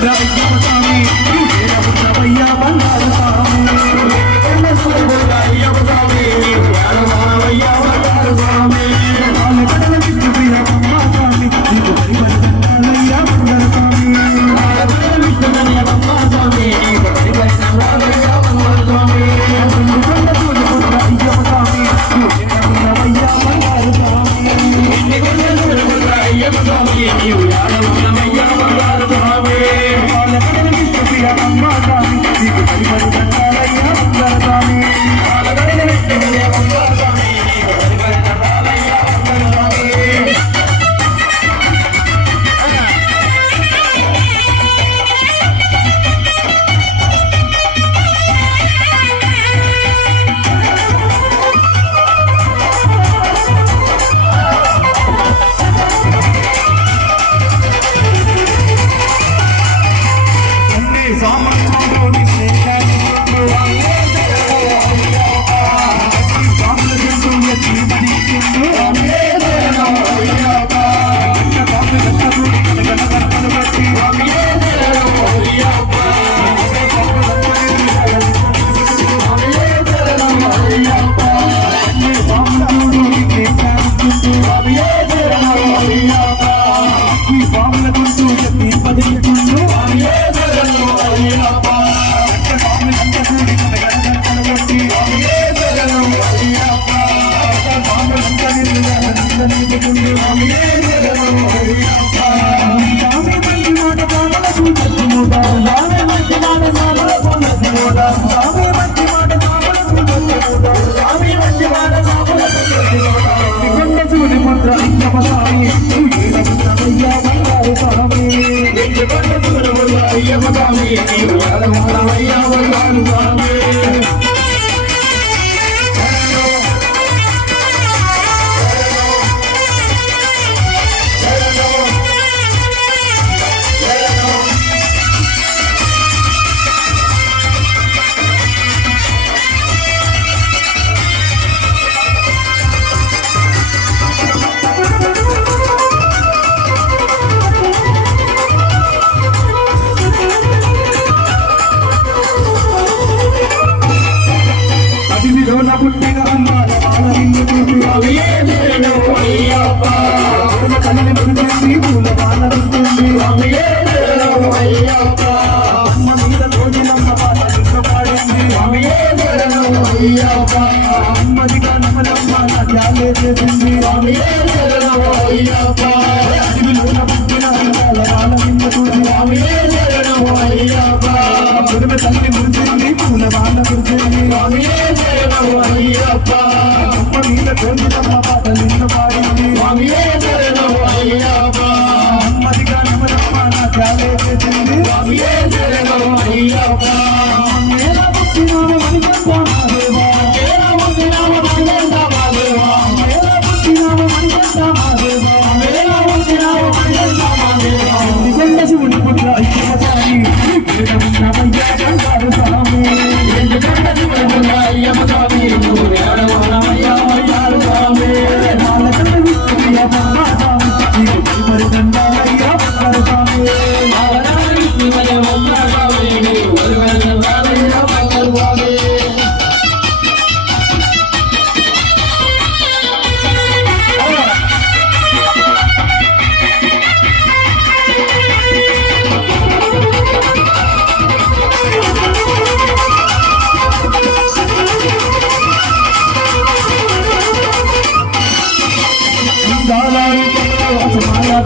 Driving Mama, ஐயா மகாமே நீ வாழ வாழ ஐயா வருவான் అమ్మదిగా నమ్మలమ్మ నా జాలే చేసింది అదిలో నా పుట్టిన అమ్మాల బాల నిన్ను చూసి తల్లి మురిచింది పూల బాల పురిచింది మీద రోజులమ్మ పాట నిన్న పాడింది అమ్మదిగా నమ్మలమ్మ నా జాలే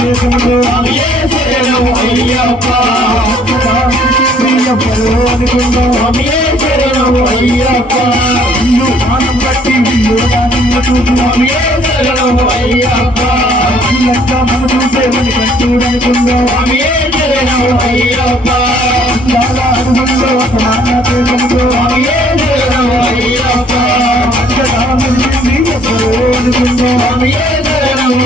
వాసమాల ఇల్లు మానం బట్టి ఇల్లు దానిమ్మ చూపు ఇల్లక్క మన చాలా దేశంలో అనుకుందాం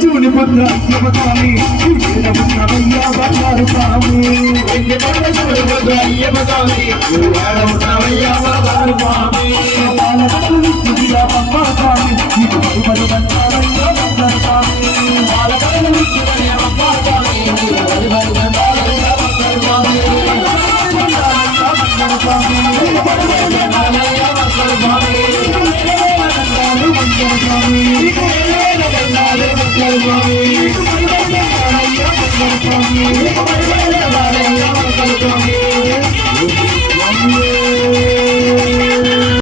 చూని భద్రాత్మకామి భద్రమయ్యా బంగారు స్వామి చూని భద్రాత్మకామి భద్రమయ్యా బంగారు స్వామి